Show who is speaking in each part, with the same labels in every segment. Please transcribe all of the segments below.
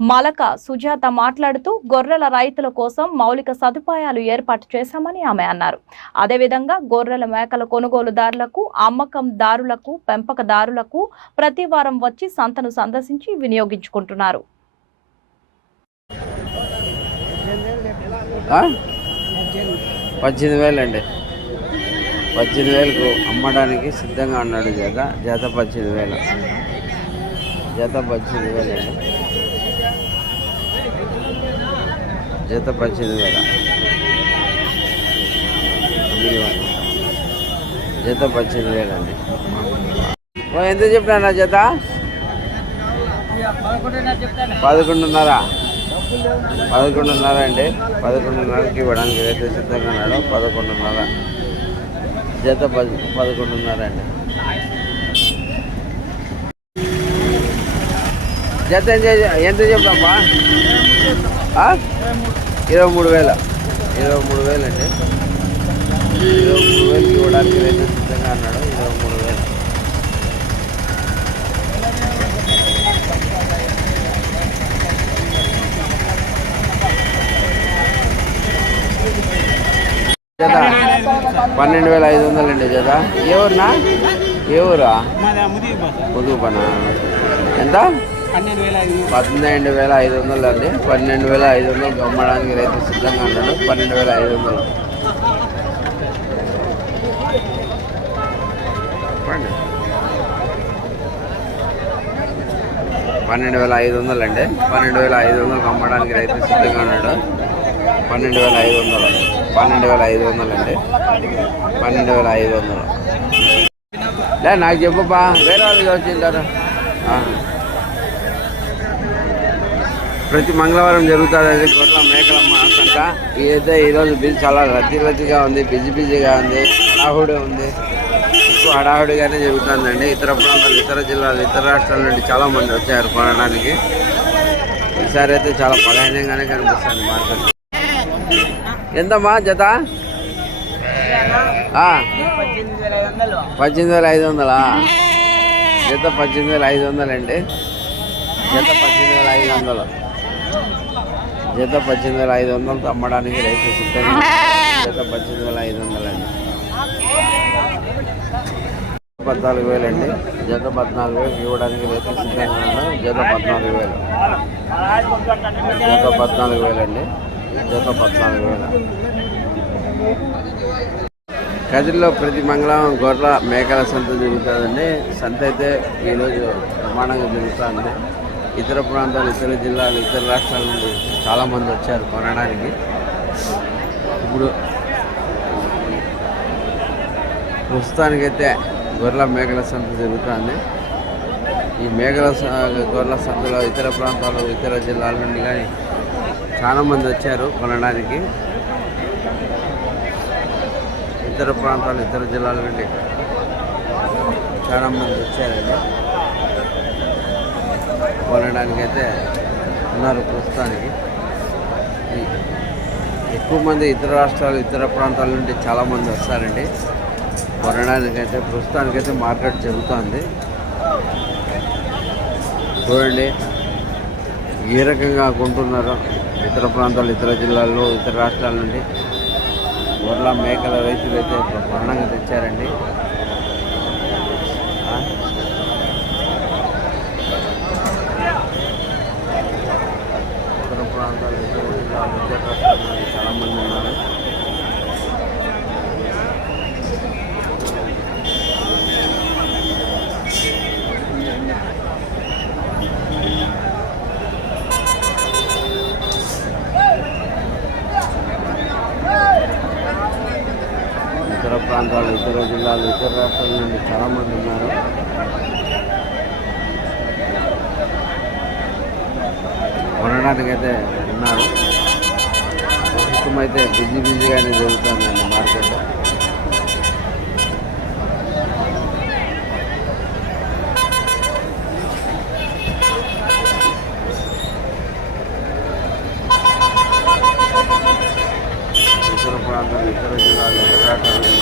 Speaker 1: Malaka Sujatha మాట్లాడుతూ గొర్రెల రైతుల కోసం మౌలిక సదుపాయాలు ఏర్పాటు చేశామని ఆమె అన్నారు. అదేవిధంగా గొర్రెల మేకల కొనుగోలుదారులకు అమ్మకందారులకు పెంపకదారులకు ప్రతి వారం వచ్చి సంతను సందర్శించి వినియోగించుకుంటున్నారు.
Speaker 2: పద్దెనిమిది వేలు అండి పద్దెనిమిది వేలకు అమ్మడానికి సిద్ధంగా ఉన్నాడు జత. జత పద్దెనిమిది వేలు. జత పద్దెనిమిది వేలు అండి జత పద్దెనిమిది వేల తొమ్మిది వేలు. జత పద్దెనిమిది వేలు అండి ఎంత చెప్పినా జత పదకొండున్నర. పదకొండున్నర అండి. పదకొండున్నరకి ఇవ్వడానికి రైతు సిద్ధంగా ఉన్నాడు పదకొండున్నర. జత పదకొండున్నర అండి. జత ఎంత చే- ఎంత ఇరవై మూడు వేల. ఇరవై మూడు వేలు అండి ఇరవై మూడు వేలకి ఇవ్వడానికి రైతు సిద్ధంగా ఉన్నాడు. ఇరవై మూడు వేలు. జత. పన్నెండు వేల ఐదు వందలు అండి జత. ఏ ఊరునా ఏ ఊరా పొదుగు పన ఎంత? పన్నెండు వేల ఐదు వందలు. అండి. పన్నెండు వేల ఐదు వందలు అమ్మడానికి రైతు సిద్ధంగా ఉన్నాడు పన్నెండు వేల ఐదు వందలు. పన్నెండు వేల ఐదు వందలు అండి. పన్నెండు వేల ఐదు వందలకు అమ్మడానికి రైతు సిద్ధంగా ఉన్నాడు. పన్నెండు వేల ఐదు వందలు. పన్నెండు వేల ఐదు వందలు అండి. పన్నెండు వేల ఐదు వందలు. లే నాకు చెప్పబ్బా వేరే వాళ్ళకి వచ్చింటారు ప్రతి మంగళవారం జరుగుతుందండి గొర్రెల మేకల సంత ఇదైతే ఈరోజు బిజీ చాలా రద్దీ రద్దీగా ఉంది బిజీ బిజీగా ఉంది హడాహుడి ఉంది. ఎక్కువ హడాహుడిగానే జరుగుతుందండి. ఇతర ప్రాంతాలు ఇతర జిల్లాలు ఇతర రాష్ట్రాల నుండి చాలా మంది వచ్చారు కొనడానికి. ఈసారి అయితే చాలా బలహీనంగానే కనిపిస్తుంది మార్కెట్ ఎంతమ్మా జత? పద్దెనిమిది వేల ఐదు వందలా? జత పద్దెనిమిది వేల ఐదు వందలండి. జత పద్దెనిమిది వేల ఐదు వందలు. జత పద్దెనిమిది వేల ఐదు వందలతో అమ్మడానికి రైతు సిద్ధం జత పద్దెనిమిది వేల ఐదు వందలండి. పద్నాలుగు వేలు అండి. జత పద్నాలుగు వేలు ఇవ్వడానికి రైతు సిద్ధంగా జత పద్నాలుగు వేలు. జత పద్నాలుగు వేలు అండి. జత పద్నాలుగు వేలు. కదిరిలో ప్రతి మంగళవారం గొర్రెల మేకల సంత జరుగుతుందండి. సంత అయితే ఈరోజు ప్రమాణంగా జరుగుతుంది ఇతర ప్రాంతాలు ఇతర జిల్లాలు ఇతర రాష్ట్రాల నుండి చాలామంది వచ్చారు కొనడానికి. ఇప్పుడు ప్రస్తుతానికైతే గొర్రెల మేకల సంత జరుగుతుంది. ఈ మేకల స- గొర్రెల సంతలో ఇతర ప్రాంతాలు ఇతర జిల్లాల నుండి కానీ చాలామంది వచ్చారు కొనడానికి. ఇతర ప్రాంతాలు ఇతర జిల్లాల నుండి చాలా మంది వచ్చారండి. కొనడానికి అయితే ఉన్నారు ప్రస్తుతానికి. ఎక్కువ మంది ఇతర రాష్ట్రాలు ఇతర ప్రాంతాల నుండి చాలామంది వస్తారండి. కొనడానికి అయితే ప్రస్తుతానికైతే మార్కెట్ జరుగుతుంది. చూడండి ఏ రకంగా కొంటున్నారో ఇతర ప్రాంతాలు ఇతర జిల్లాల్లో ఇతర రాష్ట్రాల నుండి. గొర్రెల మేకల రైతులు అయితే ప్రాణంగా తెచ్చారండి ఆ? ఇతర ప్రాంతాలు ఇతర జిల్లాలు చాలా మంది ఉన్నారు ఇతర ప్రాంతాలు ఇతర జిల్లాలు ఇతర రాష్ట్రాల నుండి చాలా మంది ఉన్నారు. కొనడానికి అయితే ఉన్నారు. प्रस्तुत बिज़ी बिज़ी जो मार्केट इतर जिला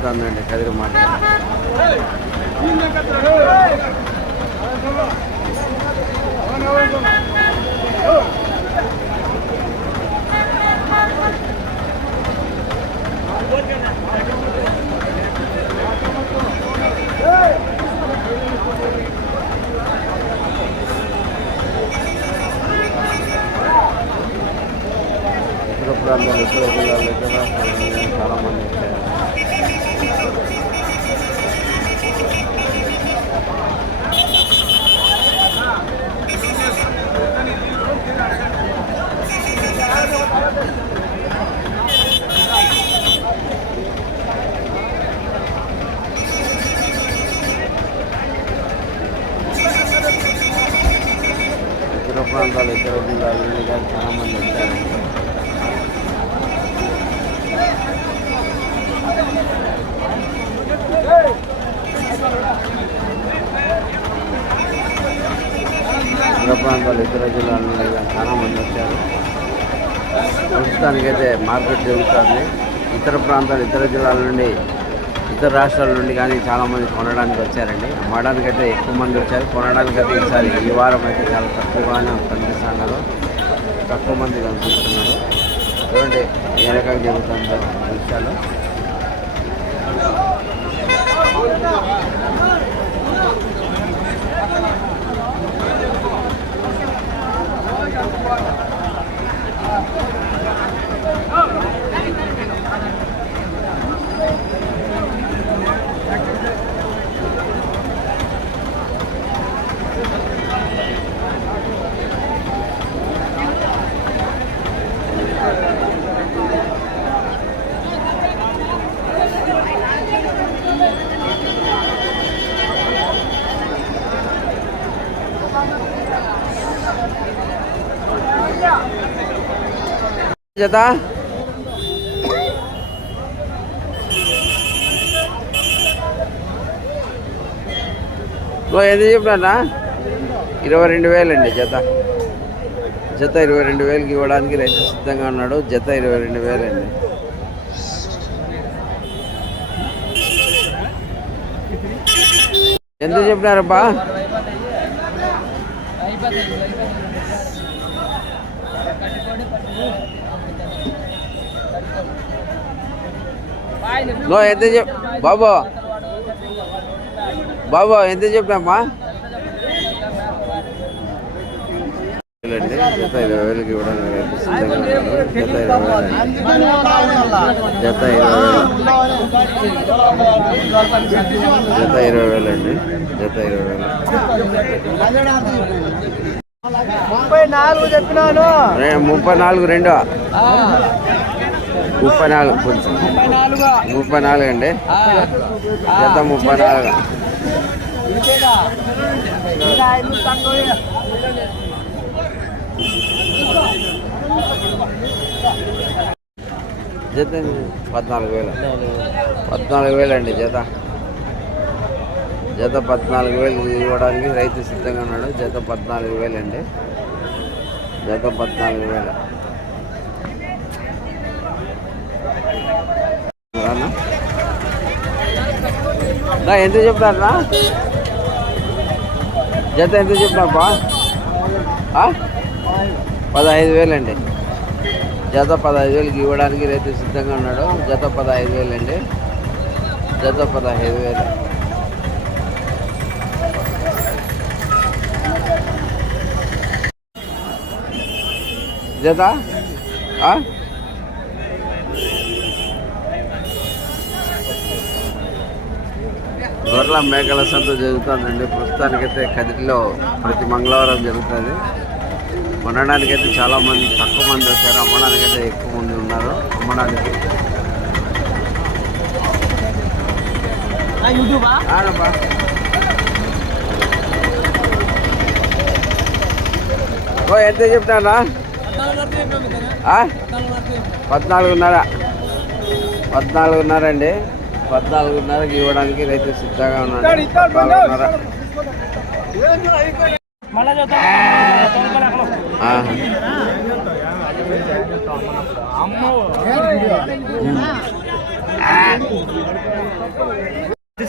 Speaker 2: బ్రహ్మాండంగా జరుగుతుందండి కదిరి మార్కెట్ ఇతర ప్రాంతాలు ఇతర జిల్లాల కానీ చాలా మంది వచ్చారు. ఇతర ప్రాంతాలు ఇతర జిల్లాల నుండి చాలా మంది వచ్చారు. ప్రస్తుతానికైతే మార్కెట్ జరుగుతుంది. ఇతర ప్రాంతాలు ఇతర జిల్లాల నుండి ఇతర రాష్ట్రాల నుండి కానీ చాలామంది కొనడానికి వచ్చారండి. అమ్మడానికి అయితే ఎక్కువ మంది వచ్చారు. కొనడానికి అయితే ఈసారి ఈ వారం అయితే చాలా తక్కువగానే కనిపిస్తున్నారు తక్కువ మంది కనిపిస్తున్నారు. చూడండి ఏ రకంగా జరుగుతుందో విషయాలు జత నువ్వు ఎంత చెప్పినా ఇరవై రెండు వేలండి జత జత ఇరవై రెండు వేలకి ఇవ్వడానికి రైతు సిద్ధంగా ఉన్నాడు. జత ఇరవై రెండు వేలండి. ఎంత చెప్పినారబ్బా? నో ఎంత చెప్ బాబు. బాబు ఎంత చెప్పినామ్మా? అండి జత ఇరవై వేలకి ఇవ్వడానికి జత ఇరవై వేలు జత ఇరవై జత ఇరవై వేలు అండి జత ఇరవై వేలు
Speaker 3: ముప్పై నాలుగు చెప్పినాను.
Speaker 2: ముప్పై నాలుగు రెండు. ముప్పై నాలుగు. కొంచెం
Speaker 3: ముప్పై నాలుగు
Speaker 2: అండి. జత ముప్పై నాలుగు. జత పద్నాలుగు వేలు. పద్నాలుగు వేలు అండి జత. జత పద్నాలుగు వేలు ఇవ్వడానికి రైతు సిద్ధంగా ఉన్నాడు. జత పద్నాలుగు వేలు అండి. జత పద్నాలుగు వేలు. ఎంత చెప్తారా జత ఎంత చెప్తారబ్బా పదహైదు వేలు అండి జత పదహైదు వేలకి ఇవ్వడానికి రైతు సిద్ధంగా ఉన్నాడు. జత పదహైదు వేలు అండి జత పదహైదు వేలు. జత? గొర్రెల మేకల సంత జరుగుతుందండి. ప్రస్తుతానికైతే కదిరిలో ప్రతి మంగళవారం జరుగుతుంది. కొనడానికైతే చాలా మంది తక్కువ మంది వచ్చారు. అమ్మడానికైతే ఎక్కువ మంది ఉన్నారు. అమ్మడానికి. ఓ ఎంత చెప్తానా? పద్నాలుగున్నర. పద్నాలుగున్నర అండి. పద్నాలుగున్నరకి ఇవ్వడానికి రైతు సిద్ధంగా.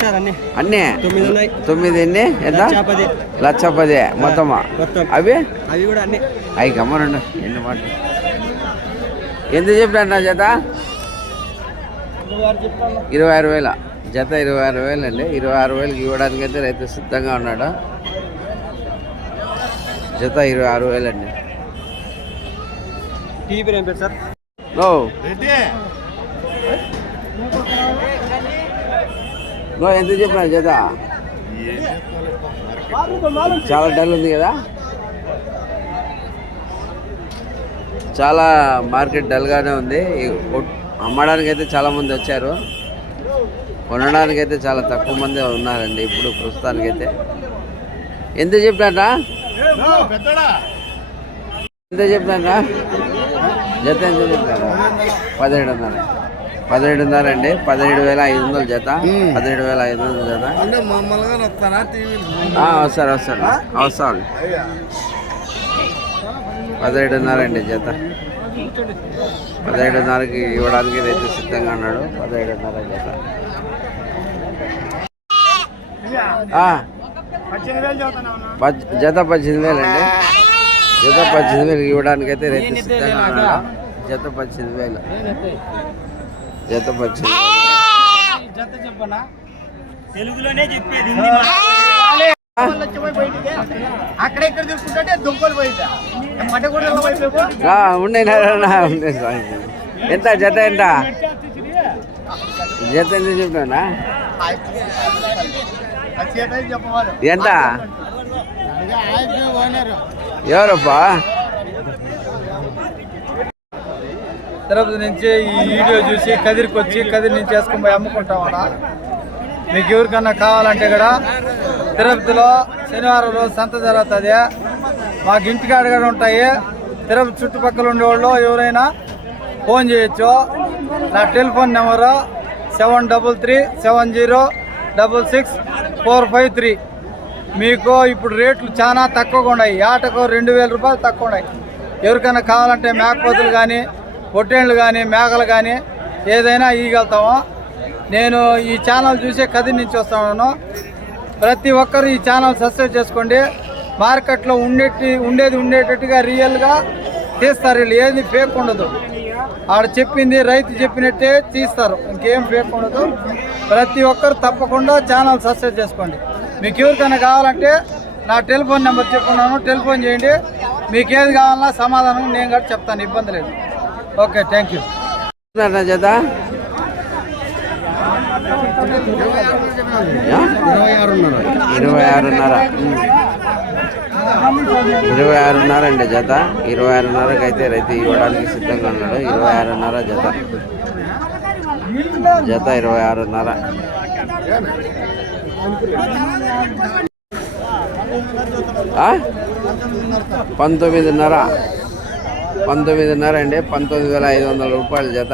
Speaker 3: సార్ అన్ని?
Speaker 2: అన్నీ?
Speaker 3: తొమ్మిది
Speaker 2: ఎన్ని? ఎంత? లక్ష పది మొత్తమా?
Speaker 3: మొత్తం.
Speaker 2: అవి?
Speaker 3: అవి కూడా అన్ని.
Speaker 2: అవి గమ్మనండి. ఎన్ని మాట ఎంత చెప్పాను నా జత ఇరవై ఆరు వేల. జత ఇరవై ఆరు వేలు అండి ఇరవై ఆరు వేలకి ఇవ్వడానికి అయితే రైతు సిద్ధంగా ఉన్నాడు. జత ఇరవై ఆరు వేలు అండి
Speaker 3: సార్?
Speaker 2: నో. నో ఎంత చెప్పిన జత? చాలా డల్ ఉంది కదా. చాలా మార్కెట్ డల్గానే ఉంది. అమ్మడానికి అయితే చాలా మంది వచ్చారు. కొనడానికి అయితే చాలా తక్కువ మంది ఉన్నారండి ఇప్పుడు ప్రస్తుతానికైతే. ఎంత చెప్పినా ఎంత చెప్పినా జత ఎంత చెప్పినారా పదిహేడున్నర. పదిహేడున్నర అండి. పదిహేడు వేల ఐదు వందలు జత. పదిహేడు వేల ఐదు వందలు జత. వస్తారు వస్తారు వస్తాను పదిహేడున్నర అండి జత. పదిహేడున్నరకి ఇవ్వడానికి రైతు సిద్ధంగా ఉన్నాడు. పదిహేడున్నర జత
Speaker 3: పద్దెనిమిది వేలు
Speaker 2: జత పద్దెనిమిది వేలు అండి. జత పద్దెనిమిది వేలు ఇవ్వడానికి అయితే రైతు సిద్ధంగా ఉన్నాడు. జత పద్దెనిమిది వేలు. జత పద్దెనిమిది
Speaker 3: జత చెప్పనా? తెలుగులోనే చెప్పేది. అక్కడ ఇక్కడ చూసుకుంటే దుంపలు
Speaker 2: ఉండే ఉండే. ఎంత జత ఎంత? జత ఎంత
Speaker 3: చెప్పవాలి
Speaker 2: ఎంత? ఎవరప్పా
Speaker 3: తిరుపతి నుంచి ఈ వీడియో చూసి కదిరికి వచ్చి కదిరి నుంచి వేసుకొని పోయి అమ్ముకుంటామన్నా మీకు ఎవరికన్నా కావాలంటే కూడా తిరుపతిలో శనివారం రోజు సంత జరుగుతుంది. మాకు ఇంటికాడ కూడా ఉంటాయి. తిరుపతి చుట్టుపక్కల ఉండేవాళ్ళు ఎవరైనా ఫోన్ చేయొచ్చు. నా telephone number seven double three seven zero double six four five three. మీకు ఇప్పుడు రేట్లు చాలా తక్కువగా ఉన్నాయి. ఆటకు రెండు వేల రూపాయలు తక్కువ ఉన్నాయి. ఎవరికైనా కావాలంటే మేకపోతులు కానీ పొట్టేళ్ళు కానీ మేకలు కానీ ఏదైనా ఇవ్వగలుగుతాము నేను ఈ ఛానల్ చూసే కది నుంచి వస్తున్నాను. ప్రతి ఒక్కరు ఈ ఛానల్ సబ్స్క్రైబ్ చేసుకోండి. మార్కెట్లో ఉండేటి ఉండేది ఉండేటట్టుగా రియల్గా తీస్తారు. వీళ్ళు ఏది ఫేక్ ఉండదు. ఆడ చెప్పింది రైతు చెప్పినట్టే తీస్తారు. ఇంకేం ఫేక్ ఉండదు. ప్రతి ఒక్కరు తప్పకుండా ఛానల్ సబ్స్క్రైబ్ చేసుకోండి. మీకు ఎవరికైనా కావాలంటే నా టెలిఫోన్ నెంబర్ చెప్పుకున్నాను టెలిఫోన్ చేయండి. మీకు ఏది కావాలన్నా సమాధానం నేను కూడా చెప్తాను. ఇబ్బంది లేదు. Okay thank you.
Speaker 2: ఇరవై ఆరున్నర. ఇరవై ఆరున్నర అండి జత. ఇరవై ఆరున్నరకి అయితే రైతు ఇవ్వడానికి సిద్ధంగా ఉన్నాడు. ఇరవై ఆరున్నర జత. జత ఇరవై ఆరున్నర. ఆ? పంతొమ్మిదిన్నర. పంతొమ్మిదిన్నర అండి. పంతొమ్మిది వేల ఐదు వందల రూపాయల జత.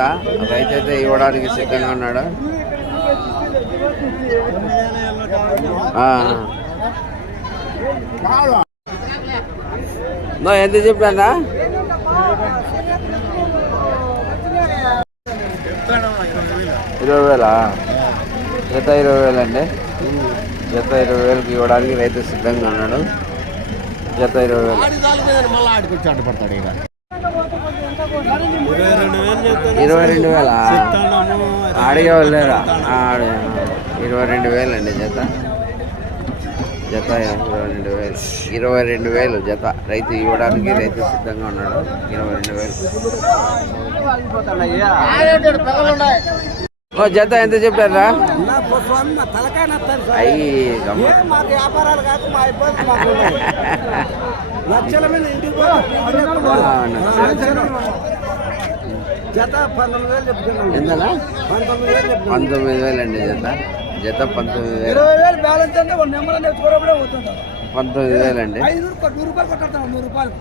Speaker 2: రైతు అయితే ఇవ్వడానికి సిద్ధంగా ఉన్నాడు ఆ. నో ఎంత చెప్పానా? ఇరవై వేలా? జత ఇరవై వేలు అండి జత ఇరవై వేలకి ఇవ్వడానికి రైతు సిద్ధంగా ఉన్నాడు. జత ఇరవై వేలు. ఇరవై రెండు వేల? అడిగే వాళ్ళు ఇరవై రెండు వేలండి జత. జత ఇరవై రెండు వేలు. ఇరవై రెండు వేలు జత. రైతు ఇవ్వడానికి రైతు సిద్ధంగా ఉన్నాడు. ఇరవై రెండు వేలు. ఓ జత ఎంత చెప్పారా? అయ్యి.
Speaker 3: జత వేలు
Speaker 2: పంతొమ్మిది వేలు అండి జత. జత పంతొమ్మిది వేలు.
Speaker 3: ఇరవై వేలు బ్యాలెన్స్ అంటే ఒక నెంబర్ నేర్చుకోవడమే అవుతుంది.
Speaker 2: పంతొమ్మిది వేలు అండి
Speaker 3: ఐదు రూపాయలు నూరు రూపాయలు కొట్టాడు నూరు రూపాయలు.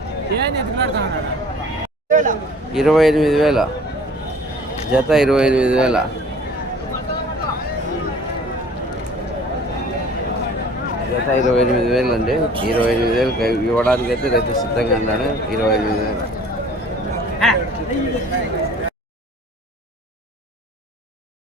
Speaker 2: ఇరవై ఎనిమిది వేల. జత ఇరవై ఎనిమిది వేల. జత ఇరవై ఎనిమిది వేలు అండి ఇరవై ఎనిమిది వేలు ఇవ్వడానికి అయితే రైతు సిద్ధంగా ఉన్నాడు. ఇరవై ఎనిమిది వేలు.